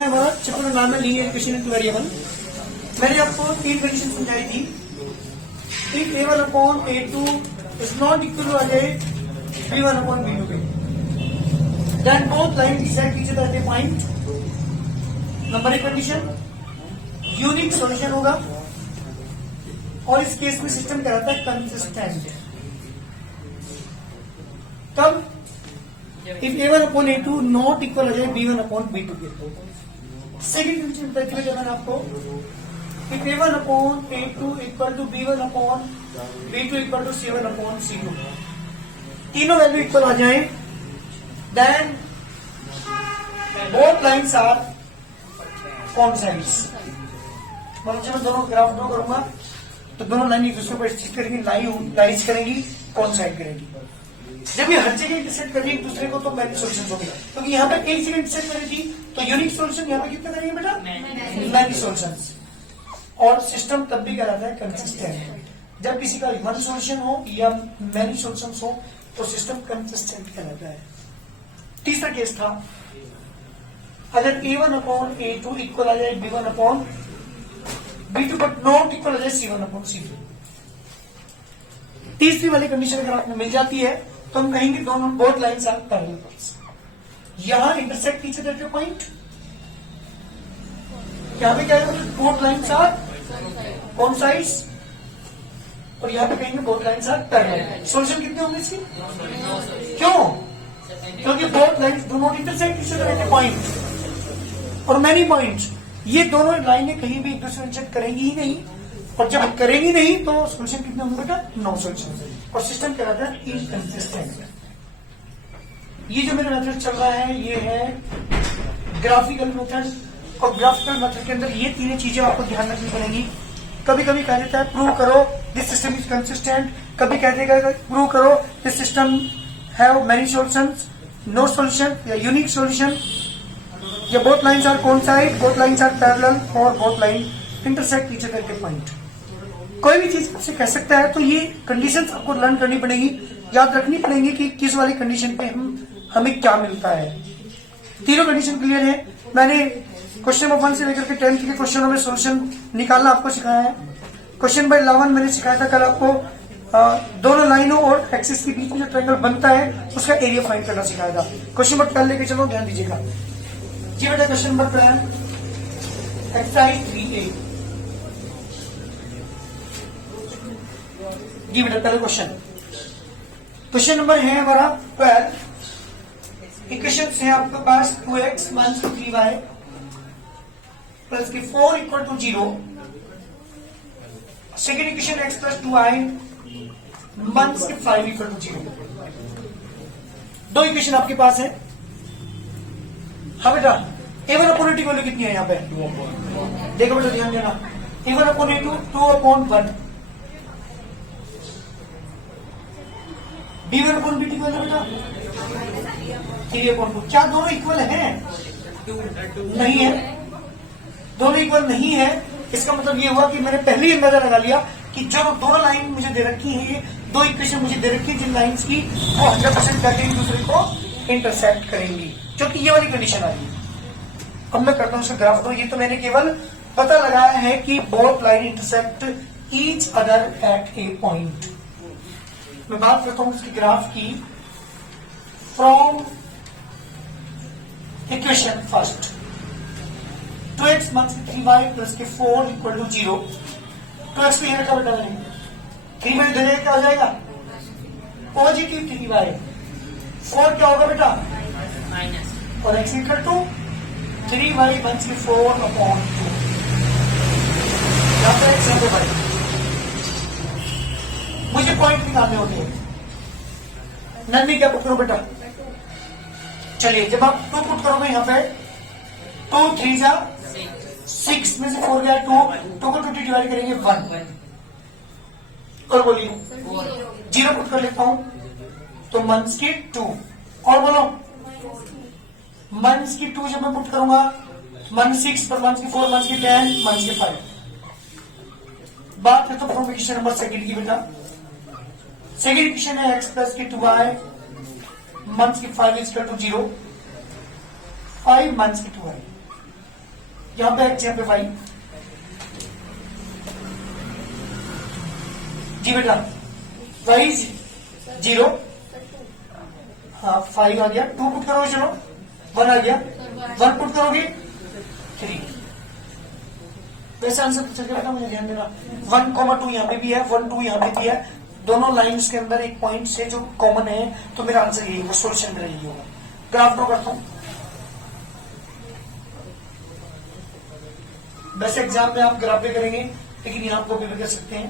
हमारा चैप्टर नाम है लीनियर इक्वेशन एंड वेरिएबल। मैंने आपको तीन कंडीशन समझाई थी। If a1 upon a2 is not equal to a b1 upon b2 के, देन बोथ लाइन डिसाइड कीजिए एट ए पॉइंट। नंबर एक कंडीशन यूनिक सॉल्यूशन होगा और इस केस में सिस्टम क्या रहता है, कंसिस्टेंट। तब if a1 upon a2 not equal आ जाए b1 अपॉन b2 के। सेकेंड कंडीशन बताइए मैंने आपको, if a1 upon a2 equal to b1 upon b2 equal to c1 upon c2, तीनों वैल्यू इक्वल आ जाए, then both lines are coincides. मतलब जब मैं दोनों ग्राफ ड्रॉ करूंगा तो दोनों लाइन एक दूसरे को स्टिक करेंगी, लाइज करेंगी, कॉन्साइड करेंगी। जब ये हर जगह इंटरसेक्ट करेंगे एक दूसरे को तो मैनी सोल्यूशन होगा, क्योंकि यहाँ पर एक जगह इंटरसेक्ट करेगी तो यूनिक सोल्यूशन, यहाँ पे कितना करेंगे बेटा, मैनी सोल्यूशंस। और सिस्टम तब भी कहलाता है कंसिस्टेंट। जब किसी का वन सोल्यूशन हो या मैनी सोल्यूशंस हो तो सिस्टम कंसिस्टेंट कहलाता है। तीसरा केस था, अगर a1 अपॉन a2 इक्वल आ जाए b1 upon b2 but not equal आ जाए c1 अपॉन c2। तीसरी वाली कंडीशन अगर आपको मिल जाती है तो हम कहेंगे दोनों बोथ लाइन्स आर पैरेलल। यहां intersect each other at point, यहां पे क्या है, बोथ लाइन्स आर कॉन्साइड्स, और यहां पे कहेंगे both lines are parallel. Solution कितने होंगे इसकी? क्यों? क्योंकि both lines do not intersect each other at point और मेनी पॉइंट्स। ये दोनों लाइनें कहीं भी एक दूसरे इंटरसेक्ट करेंगी ही नहीं, और जब करेंगी नहीं तो सोल्यूशन कितने होंगे बेटा, नो सोल्यूशन। और सिस्टम क्या रहता है, इनकंसिस्टेंट। ये जो मेरा मेथड चल रहा है ये है ग्राफिकल मेथड, और ग्राफिकल मेथड के अंदर ये तीनों चीजें आपको ध्यान रखनी पड़ेंगी। कभी कभी कह देता है प्रूव करो दिस सिस्टम इज कंसिस्टेंट, कभी कह देगा प्रूव करो this system have many solutions, no solution या यूनिक सॉल्यूशन, या both lines are coincide, both lines are parallel, और both line intersect each other के पॉइंट। कोई भी चीज आपसे कह सकता है तो ये कंडीशंस आपको लर्न करनी पड़ेगी, याद रखनी पड़ेगी कि किस वाली कंडीशन पे हमें क्या मिलता है। तीनों कंडीशन क्लियर है। मैंने क्वेश्चन नंबर 1 से लेकर के 10 के क्वेश्चनों में सॉल्यूशन निकालना आपको सिखाया है। क्वेश्चन नंबर 11 मैंने सिखाया था कल आपको, दोनों लाइनों और एक्सिस के बीच में जो ट्रायंगल बनता है उसका एरिया फाइंड करना सिखाया था। क्वेश्चन नंबर 12 लेके चलो, ध्यान दीजिएगा जी बेटा। क्वेश्चन नंबर 12 एक्सरसाइज 3A जी बेटा। पहले क्वेश्चन नंबर है हमारा 12। इक्वेशन है आपके पास 2x माइनस 3y प्लस के 4 equal to 0। Second equation x plus 2y minus के 5 इक्वल टू 0। दो इक्वेशन आपके पास है। हाँ बेटा, a1 अपॉन a2 की वैल्यू कितनी है यहाँ पे, देखो बेटा ध्यान देना। a1 upon a2 2 upon 1, b1 upon b2 की वैल्यू बेटा 3 अपॉन 2। क्या दोनों इक्वल हैं? नहीं है, दोनों इक्वल नहीं है। इसका मतलब ये हुआ कि मैंने पहले ही अंदाजा लगा लिया कि जो दोनों लाइन मुझे दे रखी है, ये दो इक्वेशन मुझे दे रखी है जिन लाइंस की वो 100% करके एक दूसरे को इंटरसेक्ट करेंगी, जो कि ये वाली कंडीशन आ रही है। अब मैं करता हूं उसका ग्राफ ड्रॉ। ये तो मैंने केवल पता लगाया है कि both line intersect each other eight a point. मैं बात करता हूं इसके ग्राफ की from equation first. 2x minus 3y plus के 4 इक्वल टू 0। 2x को यहां क्या बेटा लेंगे, 3y देने क्या हो जाएगा, पॉजिटिव 3y। 4 क्या होगा बेटा, माइनस, और x equal to 3y minus के 4 अपॉन 2। यहां पर x है तो भाई मुझे पॉइंट निकालने होते हैं। नन्ही क्या पुट करो बेटा, चलिए जब आप 2 पुट करोगे यहाँ पे 2 3 जा 6 में से 4 गया 2 को 2 डिवाइड करेंगे 1, और बोलिए 0 पुट कर लेता हूं तो मंथ्स की 2, और बोलो मंथ्स की 2 जब मैं पुट करूंगा मंथ 6 पर मंथ्स की 4, मंथ्स की 10, मंथ्स की 5। बात है तो फ्रॉम इक्वेशन नंबर सेकंड की बेटा। सेकेंड इक्वेशन है x प्लस की 2y मंथ्स की 5 इज इक्वल टू 0, 5 मंथ्स की 2y। यहाँ पे एक्स, यहाँ पे वाई। जी बेटा वाई 0, हाँ 5 आ गया, 2 पुट करोगे, चलो 1 आ गया, 1 पुट करोगे 3। वैसे आंसर पूछा गया बेटा, मुझे ध्यान देना। 1,2 यहाँ पे भी है, 1 2 यहाँ पे भी है, दोनों लाइंस के अंदर एक पॉइंट से जो कॉमन है, तो मेरा आंसर यही होगा, सोल्यूशन मेरा यही होगा। ग्राफ ड्रॉ करता हूं। वैसे एग्जाम में आप ग्राफ भी करेंगे, लेकिन यहां आपको भी कर सकते हैं,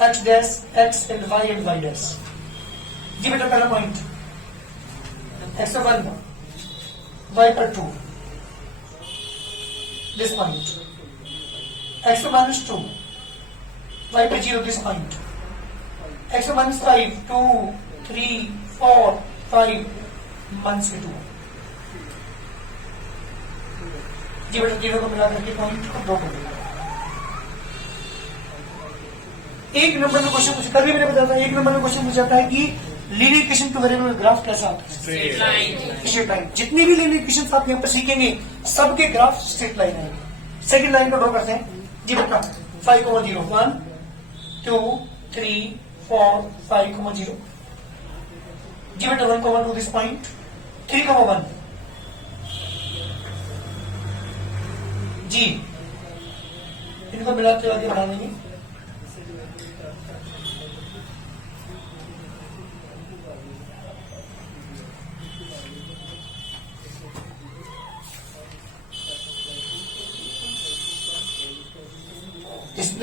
x dash x and y dash. जी बेटा पहला पॉइंट एक्स पर 1, वाई पर 2, this point x to minus 2, y पे 0, this point. x to minus 5, 2, 3, 4, 5, minus 2. जी बेटा 0 को मिला करके पॉइंट को ड्रॉ कर देगा। एक नंबर में क्वेश्चन पूछा, कल भी मैंने बताया था, एक नंबर में क्वेश्चन पूछा जाता है कि linear equation two variable graph कैसा आता है? Straight line. जितनी भी लीनियर इक्वेशन आप यहाँ पर सीखेंगे, सबके ग्राफ स्ट्रेट लाइन आएंगे। सेकंड लाइन को ड्रॉ करते हैं। जी बेटा 5,0, 1 2 3 4 5,0। जी बेटा 1,2 दिस पॉइंट, 3,1। जी इनको मिलाते हुए आगे बढ़ा देंगे।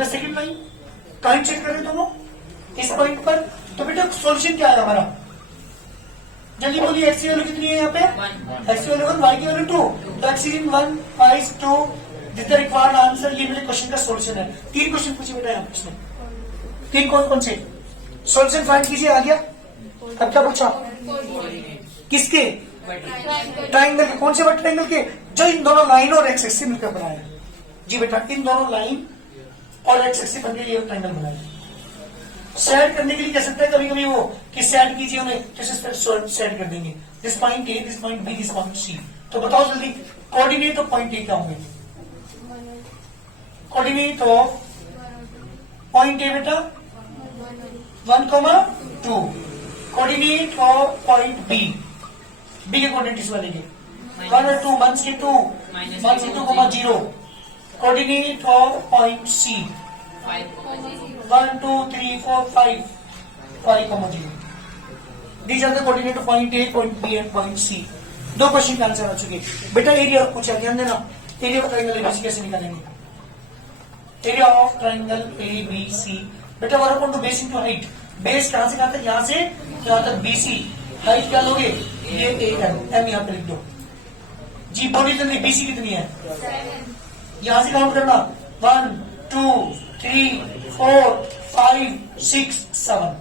सेकंड लाइन टाइम चेक करें दोनों इस पॉइंट पर, तो बेटा सॉल्यूशन क्या है हमारा? जल्दी बोलिए, एक्स की वैल्यू कितनी है यहाँ पे? एक्स की वैल्यू 1, वाई की वैल्यू 2, तो एक्स इन 1, Y 2, this the required answer. ये मेरे क्वेश्चन का सॉल्यूशन है। 3 क्वेश्चन पूछे बेटा यहाँ पे, 3 कौन कौन से? सॉल्यूशन फाइंड कीजिए, आ गया। अब क्या पूछा? किसके? ट्राइंगल के। कौन से वर्ड ट्राइंगल के? जो इन दोनों लाइन और एक्स एक्सिस मिलकर बनाया। जी बेटा इन दोनों लाइन और एक्स एक्सिस बनकर ये ट्राइंगल बनाया। सेट करने के लिए कह सकते हैं कभी कभी वो कि सेट कीजिए उन्हें, तो इसे सेट कर देंगे। This point A, this point B, this point C. तो बताओ जल्दी, कोऑर्डिनेट ऑफ पॉइंट ए क्या होंगे? कोऑर्डिनेट ऑफ पॉइंट ए बेटा 1,2। Coordinate of point B, B के कोऑर्डिनेट इस वाले के 1 और 2, -2 -2,0। Coordinate of point C 1 2 3 4 5 5,0। These are the coordinate of point A, point B and point C. 2 question का आंसर आ चुके। बेटा एरिया पूछा, ध्यान देना, एरिया ऑफ ट्राइंगल एबीसी कैसे निकालेंगे? एरिया ऑफ ट्राइंगल एबीसी बेटा 1/2 बेस इंटू हाइट। बेस कहां से कहां तक? यहां से यहां तक बीसी। हाइट क्या लोगे? ये एम यहां पे लिख दो। जी बोलिए जल्दी, बीसी कितनी है? 7। यहां से काउंट करना, 1 2 3 4 5 6 7।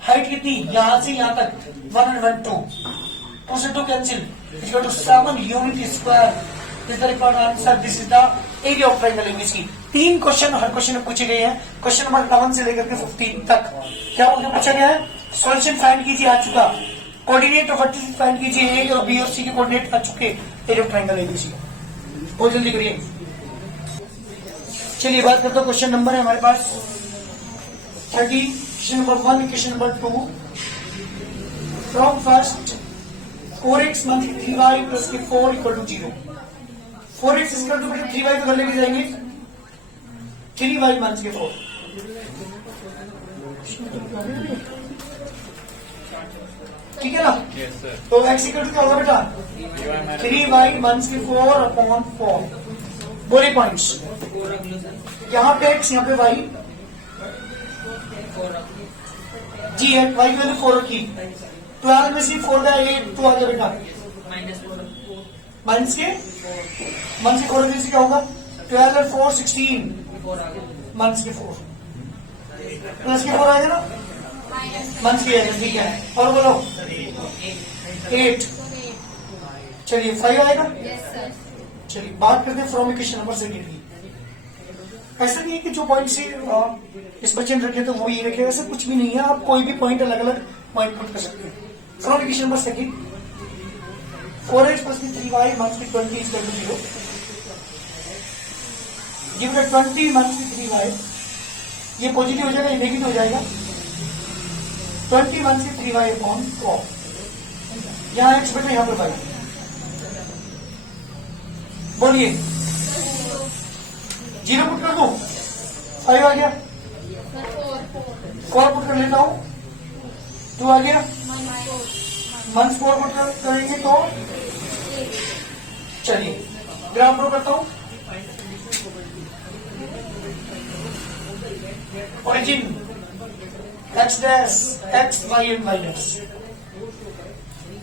हाइट कितनी? यहां से यहां तक 1 and 1 2, 2 से 2 cancel, equal to 7 unit square. This the required answer, this is the area of triangle ABC. 3 question हर क्वेश्चन में पूछे गए हैं, क्वेश्चन नंबर 11 से लेकर के 15 तक। क्या पूछा गया है? सॉल्यूशन फाइंड कीजिए, आ चुका। कोऑर्डिनेट ऑफ वर्टिसेस फाइंड कीजिए, ए और बी और सी के कोऑर्डिनेट आ चुके। एरिया ऑफ ट्राइंगल एबीसी बहुत जल्दी करिए। चलिए बात करते हैं, क्वेश्चन नंबर है हमारे पास 30, question number 1, question number 2। From first 4x - 3y + 4 = 0। 4x = 3y को घर लेके जाएंगे, 3y - 4। ठीक है ना? तो x = क्या होगा बेटा? 3y - 4/4। बोली पॉइंट्स, यहाँ पे x, यहाँ पे y। जी है, y की वैल्यू 4 रखी। 12 में से 4 का 8 2 आ गया बेटा, माइनस के 1 से 4 क्या होगा? 12 और 4 16, माइनस के 4 प्लस के 4 आएगा ना, माइनस के आएगा। ठीक है, और बोलो 8। चलिए 5 आएगा। चलिए बात करते हैं फ्रॉम इक्वेशन नंबर 2 की। ऐसा नहीं है कि जो पॉइंट से इस बच्चे ने रखे तो वो ये रखे, ऐसा कुछ भी नहीं है। आप कोई भी पॉइंट अलग अलग पॉइंट पुट कर सकते हैं। From equation number 2, 4x + 3y - 20 = 0। ये बेटा 20 1 से 3y, ये पॉजिटिव हो जाएगा, ये नेगेटिव हो जाएगा। 20 1 से 3y अपॉन कॉस, यहाँ x बेटा यहाँ पर y। बोलिए 0 पुट कर दूं, 5 आ गया, 4 पुट कर लेता हूं, 2 आ गया, -4 पुट करेंगे तो चलिए ग्राफ ड्रॉ करता हूं। Origin x dash x y and y dash,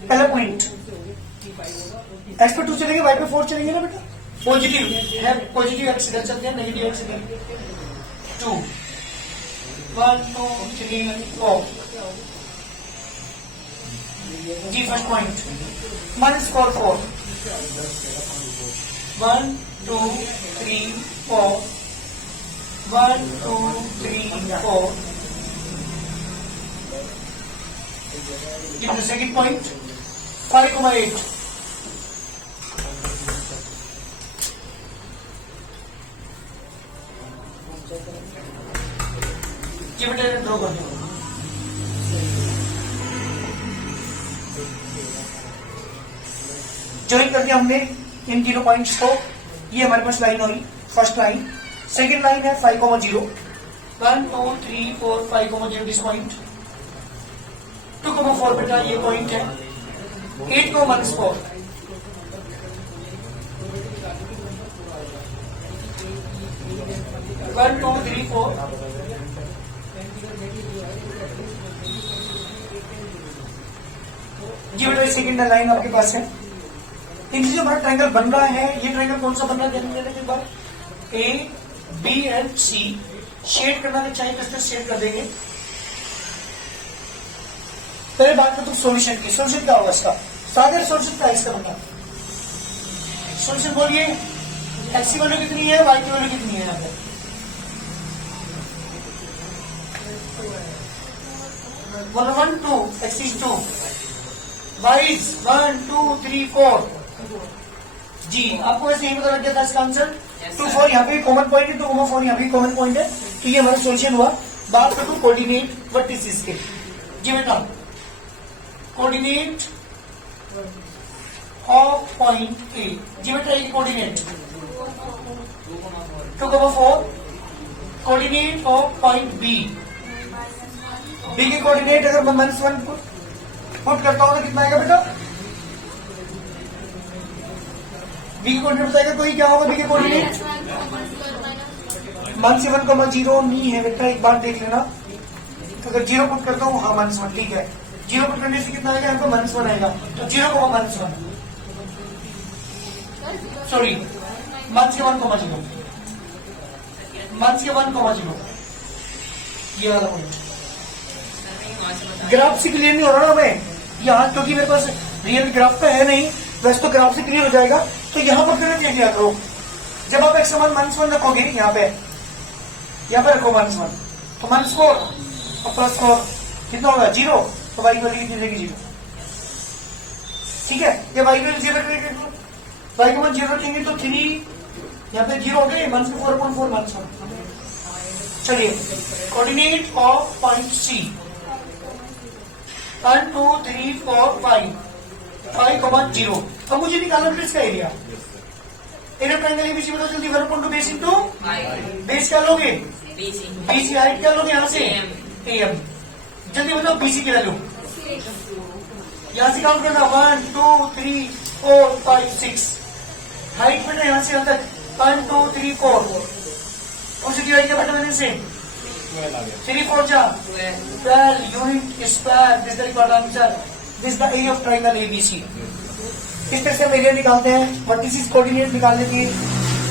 पहला पॉइंट x पे 2 चलेंगे, y पे 4 चलेंगे ना बेटा, पॉजिटिव है, पॉजिटिव x इधर चलते हैं, नेगेटिव x इधर, 2 1 2 3 4 जी। First point -4 4 1 2 3 4 1 2 3 4। Give the second point 5,8 give it a draw कर दो। ज्वाइन कर दिया हमने इन तीनों पॉइंट्स को, ये हमारे पास लाइन हुई फर्स्ट लाइन। सेकेंड लाइन है 5,0 1 2 3 4 5,0 दिस पॉइंट, 2,4 बेटा ये पॉइंट है, 8 को -4 1 2 3 4 जी बेटा सेकेंड लाइन आपके पास है। इनसे जो हमारा ट्रायंगल बन रहा है, ये ट्रायंगल कौन सा बन रहा है ध्यान देने के बाद, A B and C shade करना चाहिए, किस तरह शेड कर देंगे। पहले बात करते सॉल्यूशन की, सॉल्यूशन क्या होगा इसका, सागर सॉल्यूशन क्या है इसका बता, सॉल्यूशन बोलिए। एक्स की वैल्यू कितनी है, वाई की वैल्यू कितनी है, यहाँ पे 1 2 x is 2 y is 1 2 3 4 जी। आपको वैसे यही पता लग गया था इसका आंसर, 2 4 यहाँ पे कॉमन पॉइंट है, 2,4 यहाँ पे कॉमन पॉइंट है, तो ये हमारा सॉल्यूशन हुआ। बात करते कोऑर्डिनेट वर्टिसेस के, जी बेटा कोऑर्डिनेट ऑफ पॉइंट ए, जी बेटा ये coordinate 2,4, coordinate of point B, B के कोऑर्डिनेट अगर मैं -1 पुट करता हूं तो कितना आएगा बेटा, बी के कोऑर्डिनेट बताएगा कोई क्या होगा, बी के कोऑर्डिनेट -1,0 नहीं है बेटा, एक बार देख लेना, अगर 0 पुट करता हूँ, हाँ -1 ठीक है, 0 पुट करने से कितना आएगा, यहाँ पे -1 आएगा, तो 0,1 सॉरी -1,0 ये वाला पॉइंट। ग्राफ से क्लियर नहीं हो रहा ना हमें यहाँ, क्योंकि मेरे पास रियल ग्राफ का है नहीं, वैसे तो ग्राफ से क्लियर हो जाएगा, तो यहाँ पर फिर लिख दिया करो, जब आप एक समान -1 रखोगे यहाँ पे रखो -1, तो -4 और +4 कितना होगा 0, तो y की वैल्यू कितनी रहेगी 0, ठीक है। ये y की वैल्यू 0 रखेंगे, y को 0 रखेंगे तो 3 यहाँ पे 0 हो गए, -4/4 -1। चलिए कोऑर्डिनेट ऑफ पॉइंट सी 1 2 3 4 5,0। अब मुझे निकालना है इसका एरिया, एरिया ट्रायंगल एबीसी बता जल्दी, 1/2 बेस इंटू बेस क्या लोगे, बीसी हाइट क्या लोगे यहाँ से एम, जल्दी बताओ बीसी की वैल्यू, यहाँ से काउंट करना 1 2 3 4 5 6, हाइट बेटा यहाँ से यहाँ तक 1 2 3 4, उसे डिवाइड किया बेटा मैंने से 3 4 जा 12 unit square, this the required answer, this the area of triangle ABC. इस तरह से हम एरिया निकालते हैं, वर्टिसेस कोऑर्डिनेट निकालने की,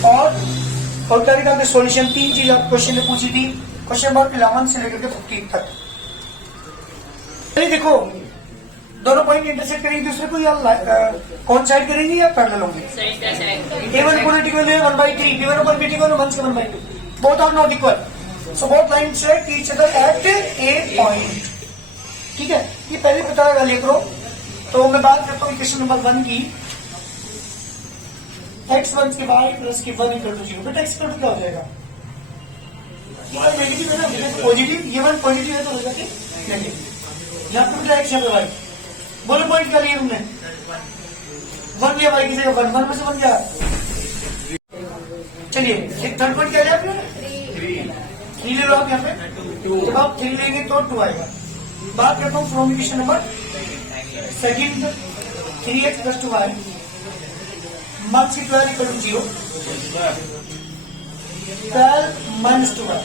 और क्या निकालते हैं सॉल्यूशन। 3 चीज आप क्वेश्चन में पूछी थी, क्वेश्चन नंबर 11 से लेकर के 50 तक। देखो दोनों पॉइंट इंटरसेक्ट करेंगे दूसरे को, या कौन साइड करेंगे या पैरेलल होंगे, A1 इक्वल टू 1/3, B1 ऊपर B2 1/2, both are not equal, so both lines set each other at a point, ठीक है। ये पहले पता लगा ले करो। तो मैं बात करता हूँ क्वेश्चन नंबर 1 की। x1 के y प्लस के 1 इक्वल टू 0। बेटा x इक्वल टू क्या हो जाएगा? ये वन नेगेटिव है ना, बेटा पॉजिटिव, ये वन पॉजिटिव है तो हो जाके नेगेटिव। यहाँ पे बेटा x यहाँ पे y। बोलो पॉइंट क्या लिया तुमने? 1 लिया y की जगह 1, 1 में से 1 क्या? चलिए थर्ड पॉइंट क्या लिया आपने? 3 ले लो आप यहाँ पे। जब आप 3 लेंगे तो 2 आएगा। बात करता हूँ from equation number second, 3x plus 2y minus 12 equal to 0, 12 minus 2y,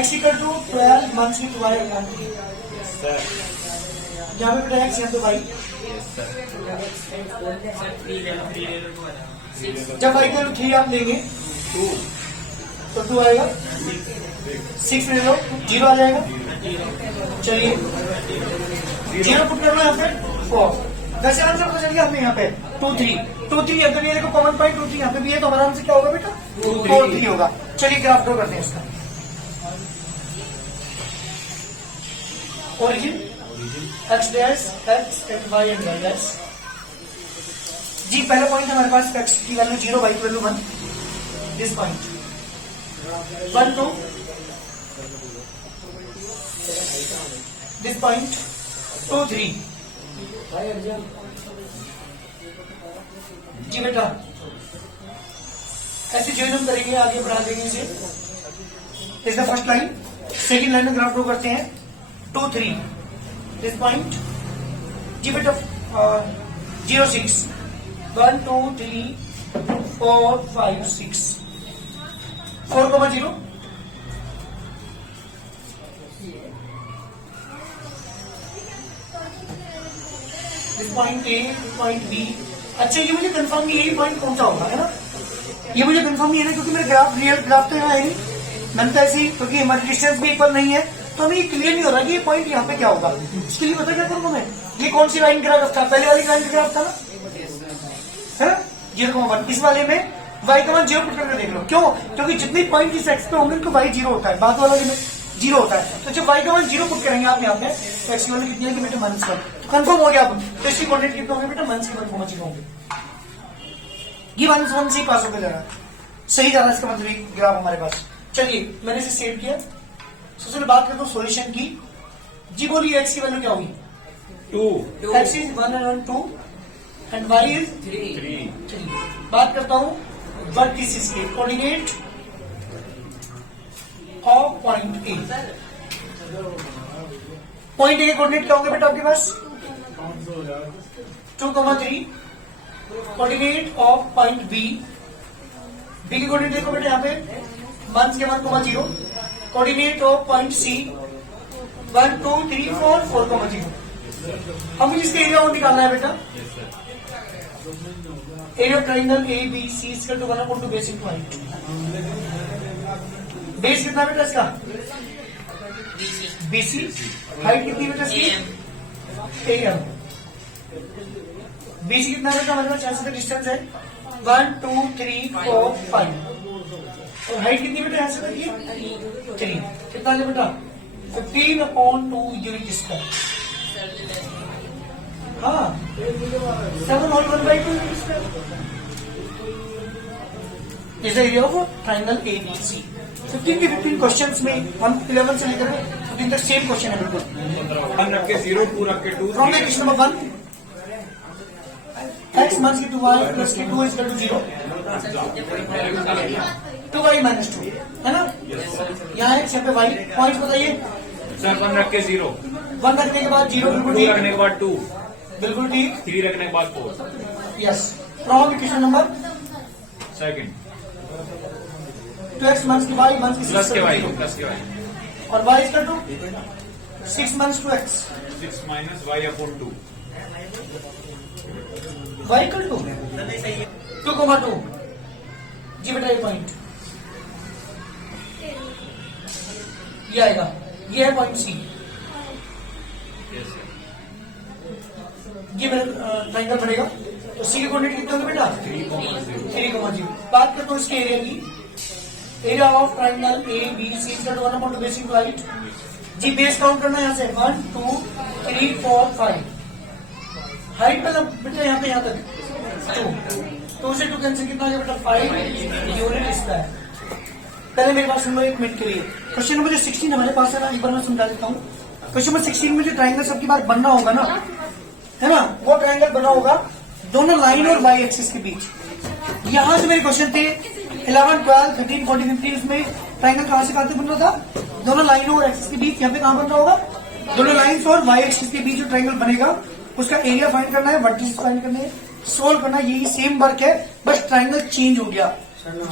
x equal to 12 minus 2y upon 3। यहाँ पे बेटा x यहाँ पे y। जब y इक्वल टू 3 आप लेंगे तो 2 आएगा, 6 ले लो 0 आ जाएगा। चलिए 0 पुट कर लो यहाँ पे 4। वैसे आंसर तो चलिए हमें यहाँ पे 2 3 अंदर ये देखो कॉमन पॉइंट 2 3 यहाँ पे भी है, तो हमारा आंसर क्या होगा बेटा? 4 3 होगा। चलिए ग्राफ ड्रॉ करते हैं इसका। Origin x dash x and y and y dash. जी पहला पॉइंट हमारे पास x की वैल्यू 0, y की value 1। This point 1 2, this point 2 3। जी बेटा ऐसे जो हम करेंगे आगे बढ़ा देंगे इसे। इस the first line, second line में ग्राफ ड्रॉ करते हैं 2 3, दिस पॉइंट। जी बेटा 0 6, 1 2 3 4 5 6, 4,0। This point A, point B. अच्छा ये मुझे कंफर्म नहीं है ये पॉइंट कौन सा होगा, है ना? ये मुझे कंफर्म नहीं है ना, क्योंकि मेरे ग्राफ रियल ग्राफ तो यहाँ है नहीं, मैंने तो ऐसी, क्योंकि हमारी डिस्टेंस भी इक्वल नहीं है तो हमें ये क्लियर नहीं हो रहा कि ये पॉइंट यहाँ पे क्या होगा। इसके लिए पता क्या करूँ मैं? ये कौन सी लाइन का ग्राफ था? पहले वाली लाइन का ग्राफ था ना, है ना? 0,1। इस वाले में y का मान 0 पुट करके देख लो। क्यों? क्योंकि जितने पॉइंट इस x पे होंगे उनको y 0 होता है, बाद वाले में 0 होता है। तो जब y का मान 0 पुट करेंगे आप यहाँ पे तो x की वैल्यू कितनी है बेटा? -1। तो कंफर्म हो गया अब। तो इसकी कोऑर्डिनेट कितने होंगे बेटा? -1,0 होंगे। ये -1 से ही पास होकर जा रहा है, सही जा रहा है इसका मतलब ग्राफ हमारे पास। चलिए मैंने इसे सेव किया। सबसे बात करता हूँ सोल्यूशन की। जी बोलिए x की वैल्यू क्या होगी? 2। x is 1 and 2 and y is 3। बात करता हूँ वर्टिसेस के coordinate of point A. Point A के कोऑर्डिनेट क्या होंगे बेटा आपके पास? 2,3। Coordinate of point B, B की कोऑर्डिनेट देखो बेटा यहाँ पे 1 के 1,0। Coordinate of point C 1 2 3 4 4,0। हम इसके एरिया को निकालना है बेटा। Area triangle A B C equal to 1/2 base into height. Base कितना बेटा इसका? बीसी। हाइट कितनी बेटा इसकी? एम। बीसी कितना बेटा हमारे पास? यहाँ से डिस्टेंस है 1 2 3 4 5। और हाइट कितनी बेटा यहाँ से तक? ये 3। कितना है बेटा? 15/2 यूनिट स्क्वायर। हाँ 7 whole 1/2 unit square is the area of triangle ABC. 15 के 15 क्वेश्चंस में 11 से लेकर 15 तक सेम क्वेश्चन है बिल्कुल। 1 रख के 0, 2 रख के 2। From the question number 1, x minus की 2y प्लस की 2 इज टू 0, 2y माइनस 2, है ना? यहाँ x यहाँ पे y। पॉइंट बताइए सर। 1 रख के 0, 1 रखने के बाद 0 बिल्कुल 2 ठीक, रखने के बाद 2, बिल्कुल ठीक। 3 रखने के बाद 4। Yes. From question number second 2x minus की y माइनस की प्लस 6 के y, प्लस के y। और y is to 6 minus 2x 6 minus y upon 2। y equal to 2,2। जी बेटा ये पॉइंट ये आएगा, ये है पॉइंट सी। ये मेरा ट्राइंगल बनेगा तो सी के कोऑर्डिनेट कितने होंगे बेटा? 3,0। बात करते हैं इसके एरिया की। Area of triangle A B C equal to 1/2 base into height. जी बेस काउंट करना है यहाँ से 1 2 3 4 5। हाइट मतलब बेटा यहाँ पे यहाँ तक 2। 2 से 2 कैंसिल कितना हो गया बेटा 5 यूनिट स्क्वायर। पहले मेरे पास सुनो 1 मिनट के लिए। क्वेश्चन नंबर 16 हमारे पास है ना, एक बार मैं समझा देता हूँ। क्वेश्चन नंबर 16 में जो ट्राइंगल सबकी बार बनना होगा ना, है ना, वो ट्राइंगल बना होगा दोनों लाइन और वाई एक्सिस के बीच। यहां से मेरे क्वेश्चन थे 11, 12, 13, 14, 15 में ट्राइंगल कहां से कहां तक बन रहा था, दोनों लाइनों और एक्सिस के बीच। यहाँ पे कहां बन रहा होगा, दोनों लाइन्स और वाई एक्सिस के बीच जो ट्राइंगल बनेगा उसका एरिया फाइंड करना है, वर्टिसेस फाइंड करने हैं, सोल्व करना है। यही सेम वर्क है, बस ट्राइंगल चेंज हो गया।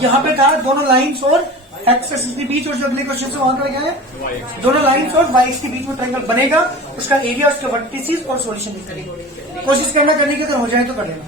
यहाँ पे कहा दोनों लाइन्स और एक्स एक्सिस के बीच, और जो अगले क्वेश्चन से वहां पर क्या है, दोनों लाइन्स और वाई के बीच में ट्राइंगल बनेगा, उसका एरिया, उसका वर्टिसेस और सॉल्यूशन निकलेगा। कोशिश करना, करने की अगर हो जाए तो कर लेना।